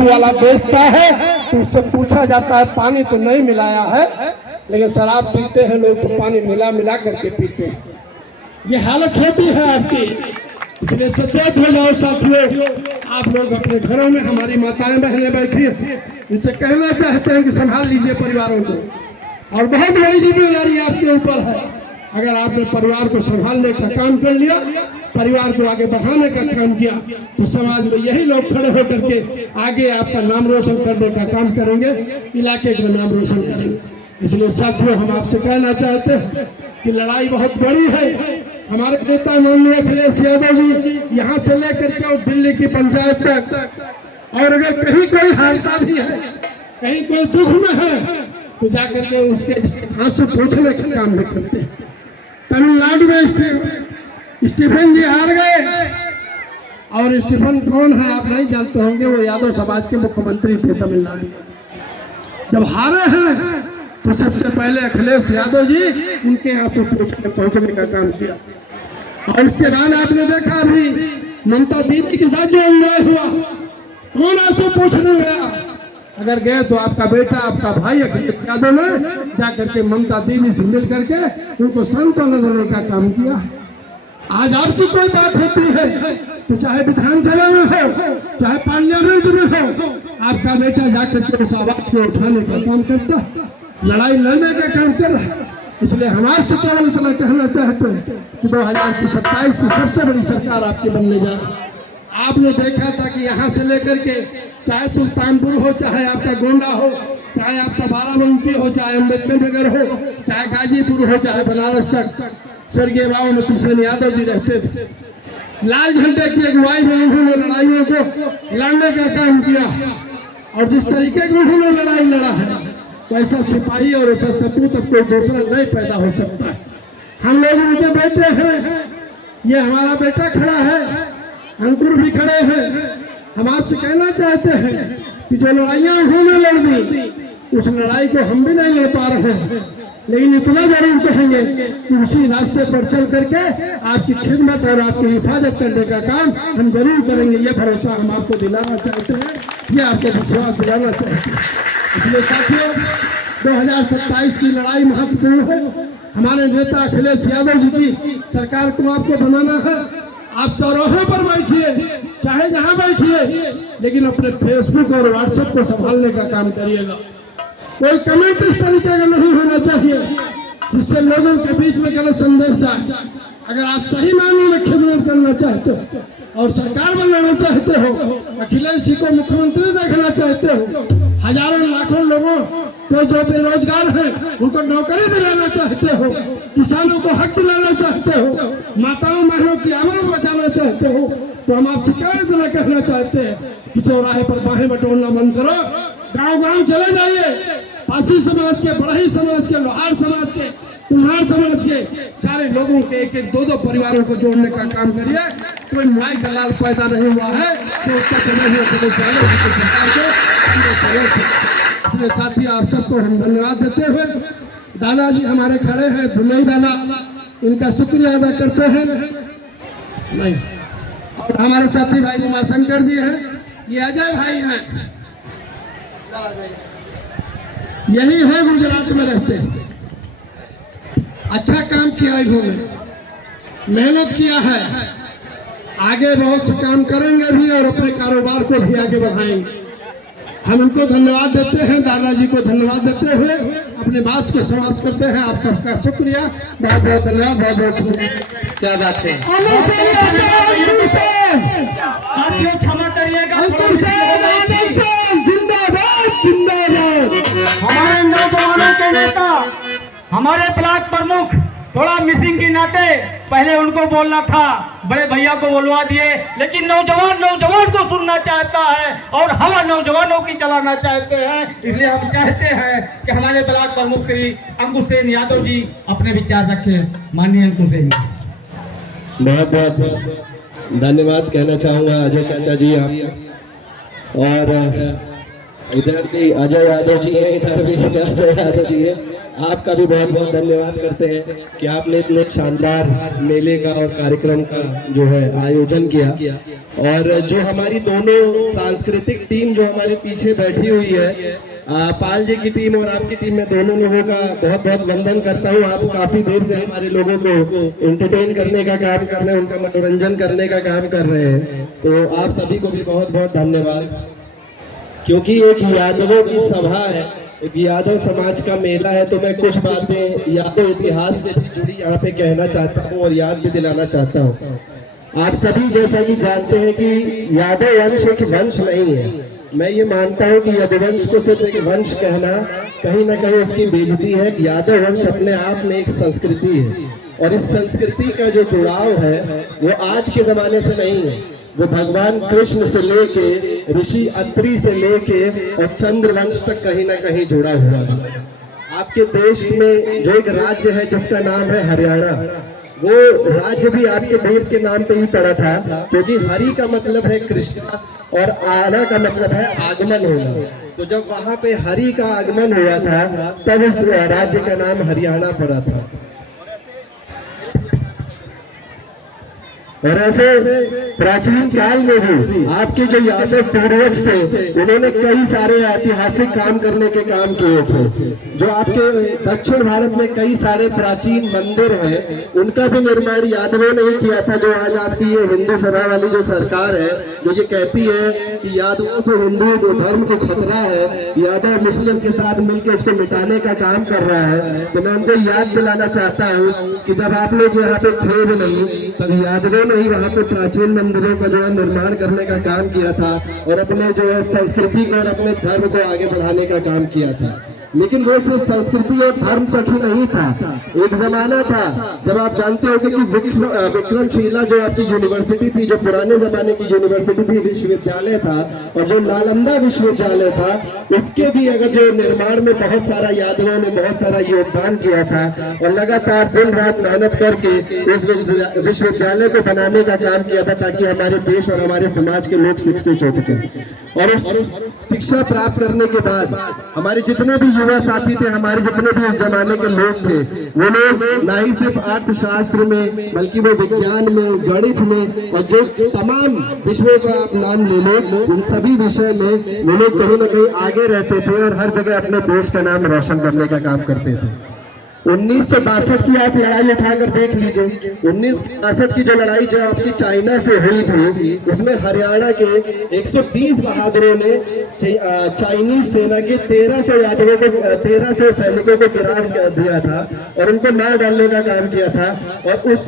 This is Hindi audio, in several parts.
दूध वाला बेचता है तो उससे पूछा जाता है पानी तो नहीं मिलाया है, लेकिन शराब पीते हैं लोग तो पानी मिला मिला करके पीते हैं। ये हालत होती है आपकी, इसलिए सचेत हो जाओ साथियों। आप लोग अपने घरों में, हमारी माताएं बहनें बैठी हैं, इनसे कहना चाहते हैं कि संभाल लीजिए परिवारों को, और बहुत बड़ी जिम्मेदारी आपके ऊपर है। अगर आपने परिवार को संभालने का काम कर लिया, परिवार को आगे बढ़ाने का काम किया, तो समाज में यही लोग खड़े होकर के आगे आपका नाम रोशन करने का काम करेंगे, इलाके का नाम रोशन करेंगे। इसलिए साथियों, हम आपसे कहना चाहते हैं कि लड़ाई बहुत बड़ी है। हमारे नेता माननीय अखिलेश यादव जी यहाँ से लेकर के और दिल्ली की पंचायत तक, और अगर कहीं कोई हारता भी है, कहीं कोई दुख में है, तो जाकर के उसके आंसू पूछने का काम भी करते हैं। तमिलनाडु में स्टीफन जी हार गए, और स्टीफन कौन है आप नहीं जानते होंगे, वो यादव समाज के मुख्यमंत्री थे तमिलनाडु में। जब हारे हैं तो सबसे पहले अखिलेश यादव जी उनके आंसू पहुंचने का काम किया। और इसके बाद आपने देखा अभी ममता दीदी के साथ जो अन्याय हुआ, कौन आंसू पूछने गया? अगर गए तो आपका बेटा, आपका भाई अखिलेश यादव ने जाकर के ममता दीदी से मिल करके उनको सांत्वना देने का काम किया। आज आपकी कोई बात होती है तो चाहे विधानसभा में हो, चाहे पार्लियामेंट में हो, आपका बेटा जाकर के उस आवाज को उठाने का काम करता है, लड़ाई लड़ने का काम कर रहा है। इसलिए हमारे से केवल इतना कहना चाहते हैं कि 2027 की सबसे बड़ी सरकार आपकी बनने जा रही है। आपने देखा था कि यहाँ से लेकर के चाहे सुल्तानपुर हो, चाहे आपका गोंडा हो, चाहे आपका बाराबंकी हो, चाहे अम्बेडकर नगर हो, चाहे गाजीपुर हो, चाहे बनारस तक स्वर्गीय बाबू मोती सेन यादव जी रहते थे। लाल झंडे की अगुवाई में उन्होंने लड़ाइयों को लड़ने का काम किया, और जिस तरीके की उन्होंने लड़ाई लड़ा है, वैसा सिपाही और ऐसा सपूत अब कोई दूसरा नहीं पैदा हो सकता है। हम लोग उनके बेटे हैं, ये हमारा बेटा खड़ा है, अंकुर भी खड़े हैं। हम आपसे कहना चाहते हैं कि जो लड़ाइयाँ उन्होंने लड़ दी, उस लड़ाई को हम भी नहीं लड़ पा रहे हैं, लेकिन इतना जरूर कहेंगे कि उसी रास्ते पर चल करके आपकी खिदमत और आपकी हिफाजत करने का काम हम जरूर करेंगे। ये भरोसा हम आपको दिलाना चाहते हैं, ये आपको विश्वास दिलाना चाहते हैं। इसलिए साथियों, 2027 की लड़ाई महत्वपूर्ण है। हमारे नेता अखिलेश यादव जी की सरकार को आपको बनाना है। आप चौराहे पर बैठिए, चाहे जहां बैठिए, लेकिन अपने फेसबुक और व्हाट्सएप को संभालने का काम करिएगा। कोई कमेंट इस तरीके का नहीं होना चाहिए जिससे लोगों के बीच में गलत संदेश जाए। अगर आप सही मायने में खिदमत करना चाहते हो और सरकार बनाना चाहते हो, अखिलेश जी को मुख्यमंत्री देखना चाहते हो, हजारों लाखों लोगों को जो बेरोजगार हैं उनको नौकरी दिलाना चाहते हो, किसानों को हक दिलाना चाहते हो, माताओं बहनों की आमदनी बचाना चाहते हो, तो हम आपसे क्या इतना कहना चाहते हैं कि चौराहे पर बाहें बटोरना बंद करो, गांव-गांव चले जाइए, पासी समाज के, बढ़ई समाज के, लोहार समाज के, कुम्हार समाज के सारे लोगों के एक एक दो दो परिवारों को जोड़ने का काम करिए। कोई माई का लाल पैदा नहीं हुआ है तो उसका इसलिए साथी आप सबको हम धन्यवाद देते हुए, दादाजी हमारे खड़े हैं, धुलई दादा, इनका शुक्रिया अदा करते हैं। नहीं, और हमारे साथी भाई उमाशंकर जी हैं, ये अजय भाई हैं, यही है, गुजरात में रहते हैं। अच्छा काम किया इन्होंने, मेहनत किया है, आगे बहुत से काम करेंगे भी और अपने कारोबार को भी आगे बढ़ाएंगे। हम उनको धन्यवाद देते हैं, दादाजी को धन्यवाद देते हुए अपने बात को समाप्त करते हैं। आप सबका शुक्रिया, बहुत बहुत धन्यवाद, बहुत बहुत शुक्रिया। क्या बात है, क्षमा करिएगा, जिंदाबाद जिंदाबाद। हमारे नौजवानों के नेता, हमारे ब्लॉक प्रमुख थोड़ा मिसिंग के नाते पहले उनको बोलना था, बड़े भैया को बोलवा दिए, लेकिन नौजवान को सुनना चाहता है और हवा नौजवानों की चलाना चाहते हैं। इसलिए हम चाहते हैं कि हमारे ब्लॉक प्रमुख श्री अंकुर सेन यादव जी अपने विचार रखें। माननीय अंकुर सेन, बहुत बहुत धन्यवाद कहना चाहूँगा अजय चाचा जी आप। और इधर भी अजय यादव जी है, इधर भी अजय यादव जी है। आपका भी बहुत बहुत धन्यवाद करते हैं कि आपने इतने शानदार मेले का और कार्यक्रम का जो है आयोजन किया। और जो हमारी दोनों सांस्कृतिक टीम जो हमारे पीछे बैठी हुई है, पाल जी की टीम और आपकी टीम में, दोनों लोगों का बहुत बहुत वंदन करता हूँ। आप काफी देर से हमारे लोगों को एंटरटेन करने का काम कर रहे हैं, उनका मनोरंजन करने का काम कर रहे हैं। तो आप सभी को भी बहुत बहुत धन्यवाद, क्योंकि एक यादवों की सभा है, एक यादव समाज का मेला है। तो मैं कुछ बातें यादव इतिहास से भी जुड़ी यहाँ पे कहना चाहता हूँ और याद भी दिलाना चाहता हूँ। आप सभी जैसा कि जानते हैं कि यादव वंश एक वंश नहीं है। मैं ये मानता हूँ कि यदुवंश को सिर्फ एक वंश कहना कहीं ना कहीं उसकी बेइज्जती है। यादव वंश अपने आप में एक संस्कृति है, और इस संस्कृति का जो जुड़ाव है वो आज के जमाने से नहीं है। वो भगवान कृष्ण से लेके ऋषि अत्रि से लेके और चंद्रवंश तक कहीं ना कहीं जुड़ा हुआ है। आपके देश में जो एक राज्य है जिसका नाम है हरियाणा, वो राज्य भी आपके वीर के नाम पे ही पड़ा था, क्योंकि हरि का मतलब है कृष्ण और आना का मतलब है आगमन होना। तो जब वहां पे हरि का आगमन हुआ था तब उस राज्य का नाम हरियाणा पड़ा था। और ऐसे प्राचीन काल में भी आपके जो यादव पूर्वज थे, उन्होंने कई सारे ऐतिहासिक काम करने के काम किए थे। जो आपके दक्षिण भारत में कई सारे प्राचीन मंदिर हैं, उनका भी निर्माण यादवों ने ही किया था। जो आज आपकी ये हिंदू सभा वाली जो सरकार है, जो ये कहती है कि यादवों से हिंदू जो धर्म को खतरा है, यादव मुस्लिम के साथ मिलकर उसको मिटाने का काम कर रहा है, तो मैं उनको याद दिलाना चाहता हूँ कि जब आप लोग यहाँ पे थे भी नहीं, तब यादवों ही वहाँ पे प्राचीन मंदिरों का जो है निर्माण करने का काम किया था और अपने जो है संस्कृति को और अपने धर्म को आगे बढ़ाने का काम किया था। लेकिन वो सिर्फ संस्कृति और धर्म तक ही नहीं था। एक जमाना था जब आप जानते होंगे कि विक्रमशिला जो आपकी यूनिवर्सिटी थी, जो पुराने जमाने की यूनिवर्सिटी थी, विश्वविद्यालय था, और जो नालंदा विश्वविद्यालय था, उसके भी अगर जो निर्माण में बहुत सारा यादवों ने बहुत सारा योगदान किया था और लगातार दिन रात मेहनत करके उस विश्वविद्यालय को बनाने का काम किया था, ताकि हमारे देश और हमारे समाज के लोग शिक्षित हो सके। और उस शिक्षा प्राप्त करने के बाद हमारे जितने भी युवा साथी थे, हमारे जितने भी उस जमाने के लोग थे, वो लोग ना ही सिर्फ अर्थशास्त्र में बल्कि वो विज्ञान में, गणित में, और जो तमाम विषयों का आप नाम ले लो, उन सभी विषय में वो लोग कहीं ना कहीं आगे रहते थे और हर जगह अपने देश का नाम रोशन करने का काम करते थे। 1962 की आप लड़ाई उठाकर देख लीजिए। 1962 की जो लड़ाई जो आपकी चाइना से हुई थी, उसमें हरियाणा के 120 बहादुरों ने चाइनीज सेना के 1300 सैनिकों को गिरा दिया था और उनको मार डालने का काम किया था। और उस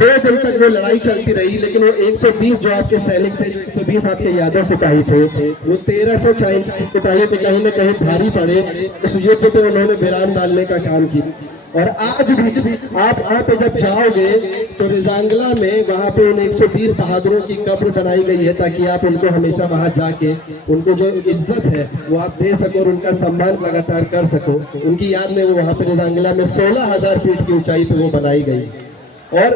2 दिन तक वो लड़ाई चलती रही, लेकिन वो 120 जो आपके सैनिक थे, जो 120 आपके यादव सिपाही थे, वो 1300 चाइनीज सिपाही पे कहीं ना कहीं भारी पड़े। इस युद्ध पे उन्होंने विराम डालने का काम किया। और आज भी आप वहाँ पे जब जाओगे तो रिजांगला में वहाँ पे उन 120 बहादुरों की कब्र बनाई गई है, ताकि आप उनको हमेशा वहाँ जाके उनको जो इज्जत है वो आप दे सको और उनका सम्मान लगातार कर सको। उनकी याद में वो वहाँ पे रिजांगला में 16,000 फीट की ऊंचाई पे वो बनाई गई। और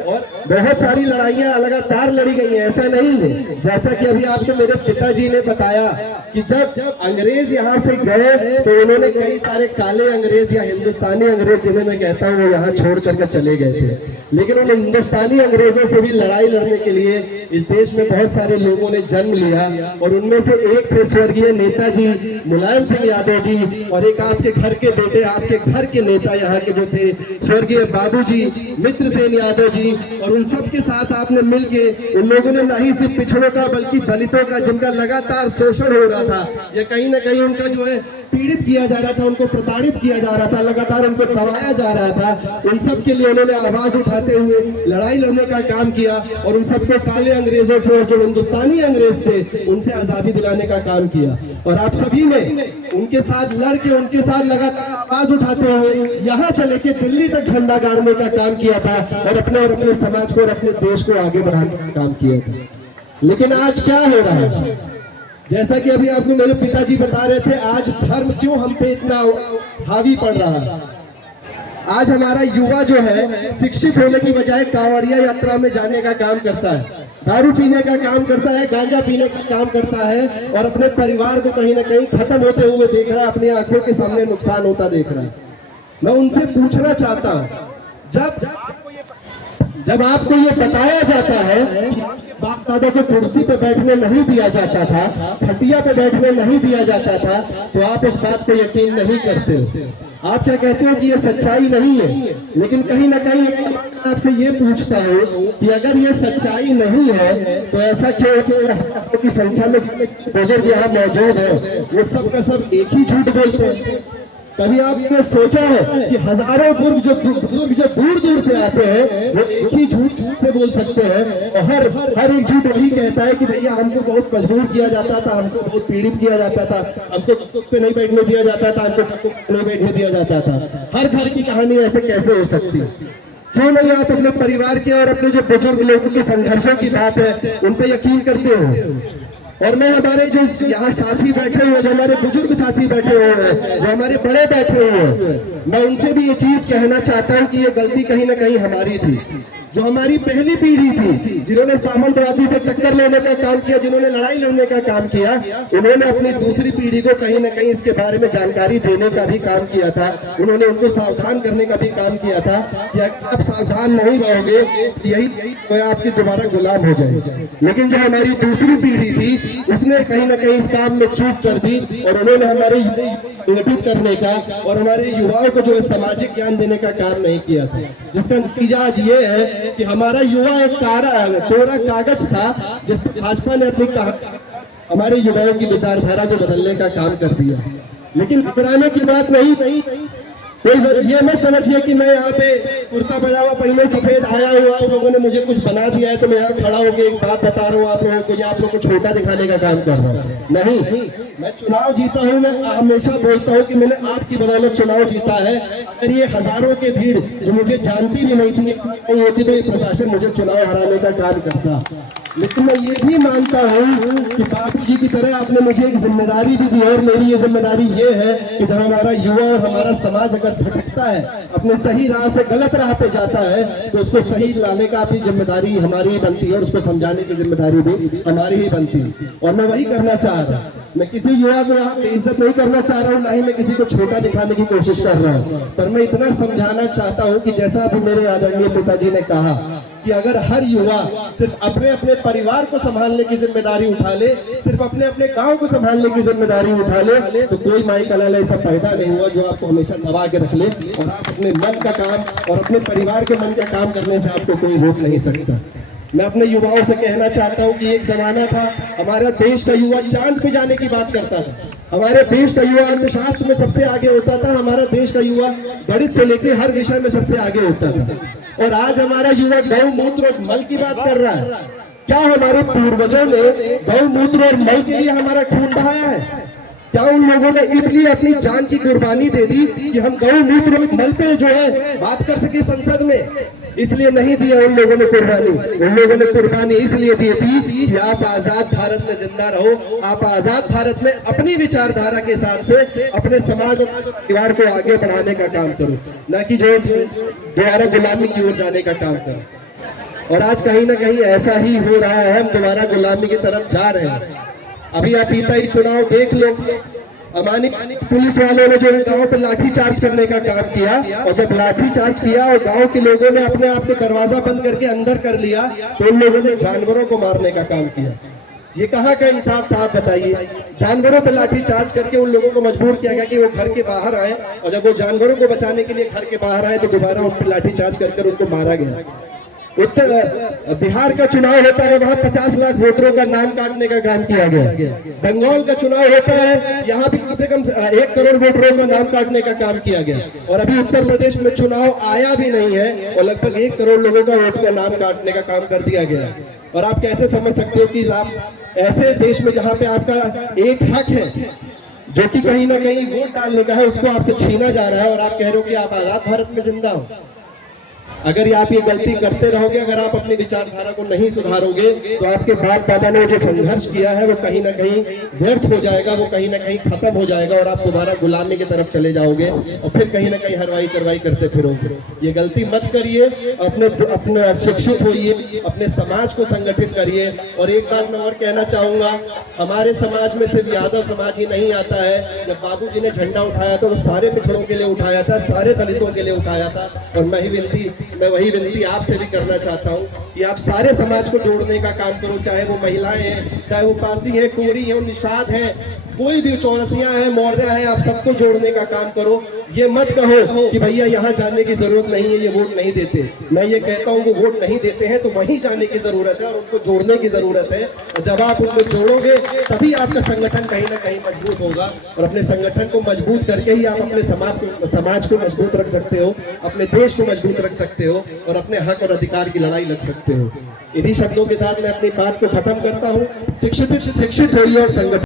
बहुत सारी लड़ाइयां लगातार लड़ी गई हैं, ऐसा नहीं है। जैसा कि अभी आपको मेरे पिताजी ने बताया कि जब अंग्रेज यहाँ से गए तो उन्होंने कई सारे काले अंग्रेज या हिंदुस्तानी अंग्रेज, जिन्हें मैं कहता हूँ, वो यहाँ छोड़ करके चले गए थे। लेकिन उन हिंदुस्तानी अंग्रेजों से भी लड़ाई लड़ने के लिए इस देश में बहुत सारे लोगों ने जन्म लिया, और उनमें से एक थे स्वर्गीय नेताजी मुलायम सिंह यादव जी, और एक आपके घर के बेटे, आपके घर के नेता यहाँ के जो थे स्वर्गीय बाबूजी मित्रसेन यादव जी। और उन सब के साथ आपने मिलके उन लोगों ने ना ही सिर्फ पिछड़ों का बल्कि दलितों का, जिनका लगातार शोषण हो रहा था या कहीं ना कहीं उनका जो है पीड़ित किया जा रहा था, उनको प्रताड़ित किया जा रहा था, लगातार उनको दबाया जा रहा था, उन सब के लिए उन्होंने आवाज उठाते हुए लड़ाई लड़ने का काम किया और उन सबको काले अंग्रेजों से और जो हिंदुस्तानी अंग्रेज थे उनसे आजादी दिलाने का काम किया। और आप सभी ने उनके साथ लड़के, उनके साथ लगातार आवाज उठाते हुए यहाँ से लेके दिल्ली तक झंडा गाड़ने का काम किया था और अपने समाज को और अपने देश को आगे बढ़ाने का काम किया था। लेकिन आज क्या हो रहा है, जैसा कि अभी आपको मेरे पिताजी बता रहे थे, आज धर्म क्यों हम पे इतना हावी पड़ रहा है। आज हमारा युवा जो है शिक्षित होने की बजाय कांवड़िया यात्रा में जाने का काम करता है। दारू पीने का काम करता है, गांजा पीने का काम करता है और अपने परिवार को कहीं ना कहीं खत्म होते हुए देख रहा है, अपनी आंखों के सामने नुकसान होता देख रहा है। मैं उनसे पूछना चाहता हूँ, जब आपको ये बताया जाता है कि बाप दादा को कुर्सी पे बैठने नहीं दिया जाता था, खटिया पे बैठने नहीं दिया जाता था, तो आप उस बात को यकीन नहीं करते हो। आप क्या कहते हो कि ये सच्चाई नहीं है। लेकिन कहीं ना कहीं आपसे ये पूछता हूँ कि अगर ये सच्चाई नहीं है तो ऐसा क्यों की संख्या में बुजुर्ग यहाँ मौजूद है, वो सब का सब एक ही झूठ बोलते हैं। कभी आपने सोचा है कि हजारों बुजुर्ग जो दूर दूर से आते हैं वो एक ही झूठ से बोल सकते हैं और हर एक झूठ वही कहता है कि भैया हमको बहुत मजबूर किया जाता था, हमको बहुत पीड़ित किया जाता था, हमको पे नहीं बैठने दिया जाता था, हमको नहीं बैठने दिया जाता था। हर घर की कहानी ऐसे कैसे हो सकती है? क्यों नहीं आप अपने परिवार के और अपने जो बुजुर्ग लोगों के संघर्षों की बात है उन पे यकीन करते हो? और मैं हमारे जो यहाँ साथी बैठे हुए, जो हमारे बुजुर्ग साथी बैठे हुए हैं, जो हमारे बड़े बैठे हुए हैं, मैं उनसे भी ये चीज कहना चाहता हूँ कि ये गलती कहीं ना कहीं हमारी थी। जो हमारी पहली पीढ़ी थी, जिन्होंने सामंतवादी से टक्कर लेने का काम किया, जिन्होंने लड़ाई लड़ने का काम किया, उन्होंने अपनी दूसरी पीढ़ी को कहीं ना कहीं इसके बारे में जानकारी देने का भी काम किया था। उन्होंने उनको सावधान करने का भी काम किया था कि अगर आप सावधान नहीं रहोगे तो यही तो आपकी दोबारा गुलाम हो जाएगी। लेकिन जो हमारी दूसरी पीढ़ी थी उसने कहीं ना कहीं इस काम में चूक कर दी और उन्होंने हमारे प्रेरित करने का और हमारे युवाओं को जो है सामाजिक ज्ञान देने का काम नहीं किया था, जिसका नतीजा आज ये है कि हमारा युवा एक कोरा कागज था जिस पर भाजपा ने अपनी हमारे युवाओं की विचारधारा को बदलने का काम कर दिया। लेकिन घबराने की बात नहीं, कोई ये मत समझिए कि मैं यहाँ पे कुर्ता पजामा पहने सफेद आया हुआ, लोगों ने मुझे कुछ बना दिया है तो मैं यहाँ खड़ा होकर एक बात बता रहा हूँ आप लोगों को, या आप लोगों को छोटा दिखाने का काम कर रहा हूँ। नहीं, मैं चुनाव जीता हूँ, मैं हमेशा बोलता हूँ कि मैंने आपकी बदौलत चुनाव जीता है। अगर ये हजारों के भीड़ जो मुझे जानती भी नहीं थी नहीं होती तो ये प्रशासन मुझे चुनाव हराने का काम करता। लेकिन मैं ये भी मानता हूँ कि बापू जी की तरह आपने मुझे एक जिम्मेदारी भी दी और मेरी ये जिम्मेदारी ये है कि जब हमारा युवा और हमारा समाज अगर भटकता है, अपने सही राह से गलत राह पे जाता है, तो उसको सही लाने का भी जिम्मेदारी हमारी ही बनती है और उसको समझाने की जिम्मेदारी भी हमारी ही बनती है। और मैं वही करना चाह रहा हूँ। मैं किसी युवा को यहाँ बेइज्जत नहीं करना चाह रहा हूँ, ना ही मैं किसी को छोटा दिखाने की कोशिश कर रहा हूँ, पर मैं इतना समझाना चाहता हूँ कि जैसा अभी मेरे आदरणीय पिताजी ने कहा कि अगर हर युवा सिर्फ अपने अपने परिवार को संभालने की जिम्मेदारी उठा ले, सिर्फ अपने अपने गांव को संभालने की जिम्मेदारी उठा ले, तो कोई माई का लाल ऐसा पैदा नहीं हुआ जो आपको हमेशा दबा के रख ले और आप अपने मन का काम और अपने परिवार के मन का काम करने से आपको कोई रोक नहीं सकता। मैं अपने युवाओं से कहना चाहता हूं कि एक जमाना था हमारा देश का युवा चांद पे जाने की बात करता था, हमारे देश का युवा अर्थशास्त्र में सबसे आगे होता था, हमारा देश का युवा गणित से लेकर हर विषय में सबसे आगे होता था। और आज हमारा युवा गौमूत्र और मल की बात कर रहा है। क्या हमारे पूर्वजों ने गौमूत्र और मल के लिए हमारा खून बहाया है? क्या उन लोगों ने इसलिए अपनी जान की कुर्बानी दे दी कि हम गौमूत्र और मल पे जो है बात कर सके संसद में? इसलिए नहीं दिया उन लोगों ने कुर्बानी। उन लोगों ने कुर्बानी इसलिए दी थी कि आप आजाद भारत में जिंदा रहो, आप आजाद भारत में अपनी विचारधारा के हिसाब से अपने समाज और परिवार को आगे बढ़ाने का काम करो, ना कि जो दोबारा गुलामी की ओर जाने का काम करो। और आज कहीं ना कहीं ऐसा ही हो रहा है, हम दोबारा गुलामी की तरफ जा रहे हैं। अभी आप बीता ही चुनाव देख लो, अमानी पुलिस वालों ने जो है गांव पे लाठी चार्ज करने का काम किया, और जब लाठी चार्ज किया और गांव के लोगों ने अपने आप को दरवाजा बंद करके अंदर कर लिया तो उन लोगों ने जानवरों को मारने का काम किया। ये कहाँ का इंसाफ था आप बताइए? जानवरों पे लाठी चार्ज करके उन लोगों को मजबूर किया गया कि वो घर के बाहर आए, और जब वो जानवरों को बचाने के लिए घर के बाहर आए तो दोबारा उन पर लाठी चार्ज कर उनको मारा गया। उत्तर बिहार का चुनाव होता है, वहां 50 लाख वोटरों का नाम काटने का काम किया गया। बंगाल का चुनाव होता है, यहाँ भी कम से कम 1 करोड़ वोटरों का नाम काटने का काम किया गया। और अभी उत्तर प्रदेश में चुनाव आया भी नहीं है और लगभग 1 करोड़ लोगों का वोट का नाम काटने का काम कर दिया गया। और आप कैसे समझ सकते हो कि आप ऐसे देश में जहाँ पे आपका एक हक है जो कि कहीं ना कहीं वोट डालने का है, उसको आपसे छीना जा रहा है और आप कह रहे हो कि आप आजाद भारत में जिंदा हो। अगर आप ये गलती करते रहोगे, अगर आप अपनी विचारधारा को नहीं सुधारोगे, तो आपके बाप दादा ने जो संघर्ष किया है वो कहीं ना कहीं व्यर्थ हो जाएगा, वो कहीं ना कहीं खत्म हो जाएगा और आप दोबारा गुलामी की तरफ चले जाओगे और फिर कहीं ना कहीं हरवाई चरवाई करते फिरोगे। ये गलती मत करिए, अपने शिक्षित होइए, अपने समाज को संगठित करिए। और एक बात मैं और कहना चाहूंगा, हमारे समाज में सिर्फ यादव समाज ही नहीं आता है। जब बाबूजी ने झंडा उठाया था तो सारे पिछड़ों के लिए उठाया था, सारे दलितों के लिए उठाया था। और मैं वही विनती आपसे भी करना चाहता हूँ कि आप सारे समाज को जोड़ने का काम करो, चाहे वो महिलाएं हैं, चाहे वो पासी है, कोरी है, निषाद है, कोई भी चौरसिया है, मौर्य है, आप सबको जोड़ने का काम करो। ये मत कहो कि भैया यहाँ जाने की जरूरत नहीं है, ये वोट नहीं देते। मैं ये कहता हूँ वो वोट नहीं देते हैं तो वहीं जाने की जरूरत है और उनको जोड़ने की जरूरत है। और जब आप उनको जोड़ोगे तभी आपका संगठन कहीं ना कहीं मजबूत होगा और अपने संगठन को मजबूत करके ही आप अपने समाज को मजबूत रख सकते हो, अपने देश को मजबूत रख सकते हो और अपने हक और अधिकार की लड़ाई लड़ सकते हो। इन्हीं शब्दों के साथ मैं अपनी बात को खत्म करता हूँ। शिक्षित होइए और संगठन